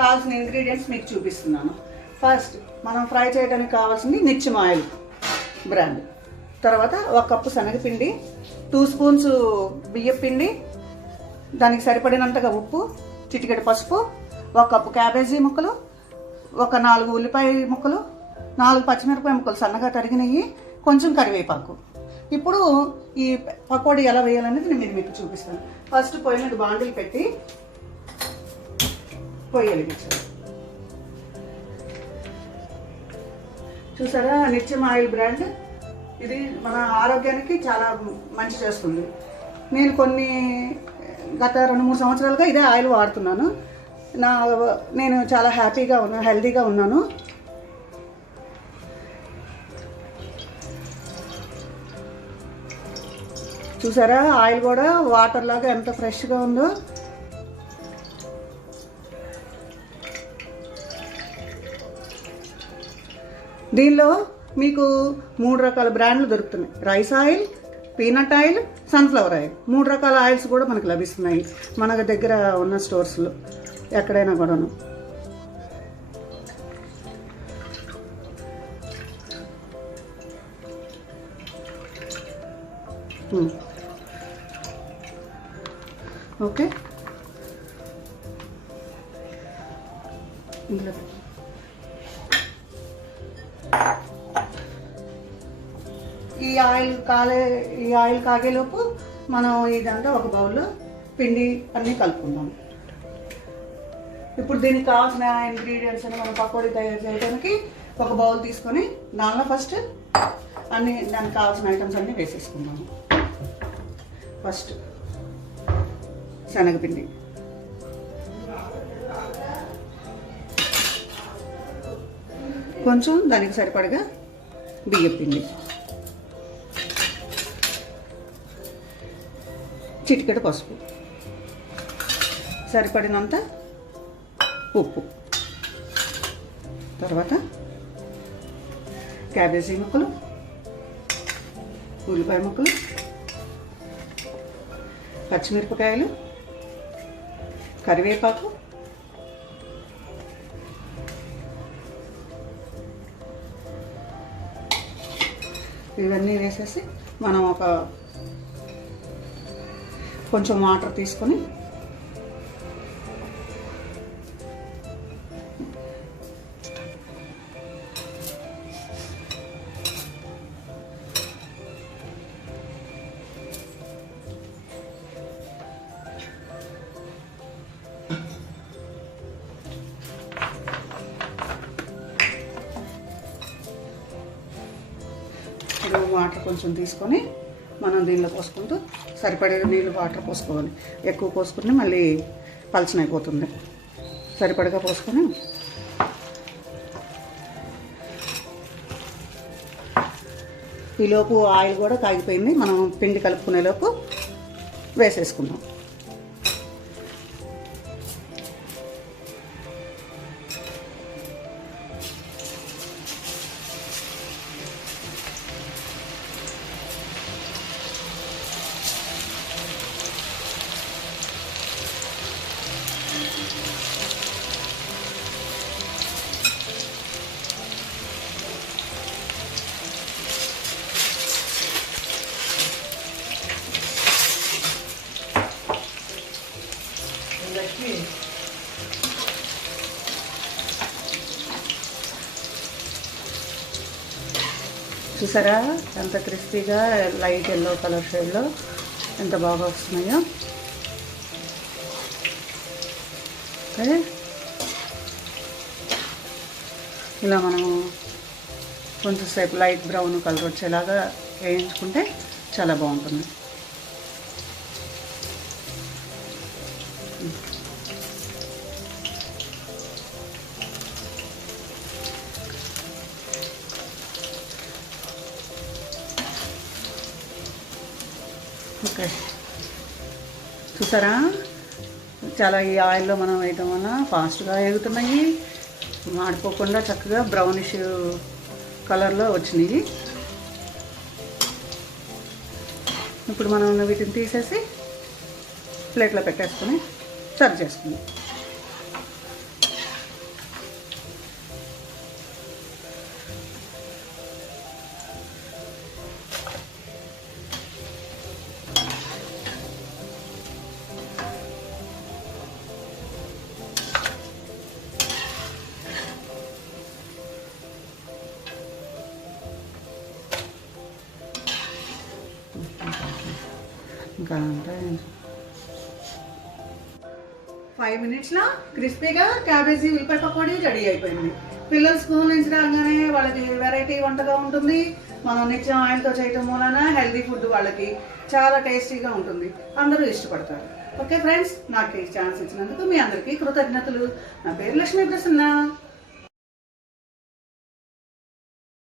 కావాల్సిన ఇంగ్రీడియంట్స్ మీకు చూపిస్తున్నాను. ఫస్ట్ మనం ఫ్రై చేయడానికి కావాల్సింది నిత్యం ఆయిల్ బ్రాండ్, తర్వాత 1 కప్పు శనగపిండి, 2 స్పూన్స్ బియ్యపిండి, దానికి సరిపడినంతగా ఉప్పు, చిటికెడు పసుపు, 1 కప్పు క్యాబేజీ ముక్కలు, ఒక 4 ఉల్లిపాయ ముక్కలు, 4 పచ్చిమిరపకాయ ముక్కలు సన్నగా తరిగినవి, కొంచెం కరివేపాకు. ఇప్పుడు ఈ పకోడీ ఎలా వేయాలనేది నేను మీకు చూపిస్తాను. ఫస్ట్ పొయ్యి మీద బాండిల్ పెట్టి పొయ్యి వెలిగించాలి. చూసారా, నిత్యం ఆయిల్ బ్రాండ్ ఇది మన ఆరోగ్యానికి చాలా మంచి చేస్తుంది. నేను గత 2-3 సంవత్సరాలుగా ఇదే ఆయిల్ వాడుతున్నాను. నేను చాలా హ్యాపీగా ఉన్నాను, హెల్తీగా ఉన్నాను. చూసారా, ఆయిల్ కూడా వాటర్ లాగా ఎంత ఫ్రెష్గా ఉందో. దీనిలో మీకు 3 రకాల బ్రాండ్లు దొరుకుతున్నాయి. Rice oil, peanut oil, sunflower oil, 3 రకాల ఆయిల్స్ కూడా మనకు లభిస్తున్నాయి మన దగ్గర ఉన్న స్టోర్స్లో, ఎక్కడైనా కూడాను. ఓకే, ఈ ఆయిల్ కాగేలోపు మనం ఇదంతా ఒక బౌల్లో పిండి అన్నీ కలుపుకుందాం. ఇప్పుడు దీనికి కావాల్సిన ఇంగ్రీడియంట్స్ అని మనం పకోడీ తయారు చేయడానికి ఒక బౌల్ తీసుకొని దానిలో ఫస్ట్ దానికి కావాల్సిన ఐటమ్స్ అన్నీ వేసేసుకుందాము. ఫస్ట్ శనగపిండి, కొంచెం దానికి సరిపడగా బియ్యపిండి, చిటికెడు పసుపు, సరిపడినంత ఉప్పు, తర్వాత క్యాబేజీ ముక్కలు, ఉల్లిపాయ ముక్కలు, పచ్చిమిరపకాయలు, కరివేపాకు, ఇవన్నీ వేసేసి మనం కొంచెం వాటర్ తీసుకొని వాటర్ కొంచెం తీసుకొని మనం దీనిలో పోసుకుంటూ సరిపడే నీళ్ళు వాటర్ పోసుకోవాలి. ఎక్కువ పోసుకుని మళ్ళీ పలచనైపోతుంది. సరిపడగా పోసుకొని ఈలోపు ఆయిల్ కూడా కాగిపోయింది. మనం పిండి కలుపుకునేలోపు వేసేసుకుందాం. చూసారా ఎంత క్రిస్పీగా లైట్ ఎల్లో కలర్ షేడ్లో ఎంత బాగా వస్తున్నాయో. ఓకే, ఇలా మనము కొంచెంసేపు లైట్ బ్రౌన్ కలర్ వచ్చేలాగా వేయించుకుంటే చాలా బాగుంటుంది. ఓకే, చూసారా చాలా ఈ ఆయిల్లో మనం వేయటం వల్ల ఫాస్ట్గా ఎగుతున్నాయి, మాడిపోకుండా చక్కగా బ్రౌనిష్ కలర్లో వచ్చినాయి. ఇప్పుడు మనం వీటిని తీసేసి ప్లేట్లో పెట్టేసుకొని సర్వ్ చేసుకుందాం. ఇంకా అంటే 5 మినిట్స్లో క్రిస్పీగా క్యాబేజీ ఉల్లిపాయ పకోడీ రెడీ అయిపోయింది. పిల్లలు స్కూల్ నుంచి రాగానే వాళ్ళకి వెరైటీ వంటగా ఉంటుంది. మనం నిత్యం ఆయిల్తో చేయటం వలన హెల్దీ ఫుడ్ వాళ్ళకి చాలా టేస్టీగా ఉంటుంది, అందరూ ఇష్టపడతారు. ఓకే ఫ్రెండ్స్, నాకు ఈ ఛాన్స్ ఇచ్చినందుకు మీ అందరికీ కృతజ్ఞతలు. నా పేరు లక్ష్మీ ప్రసన్న.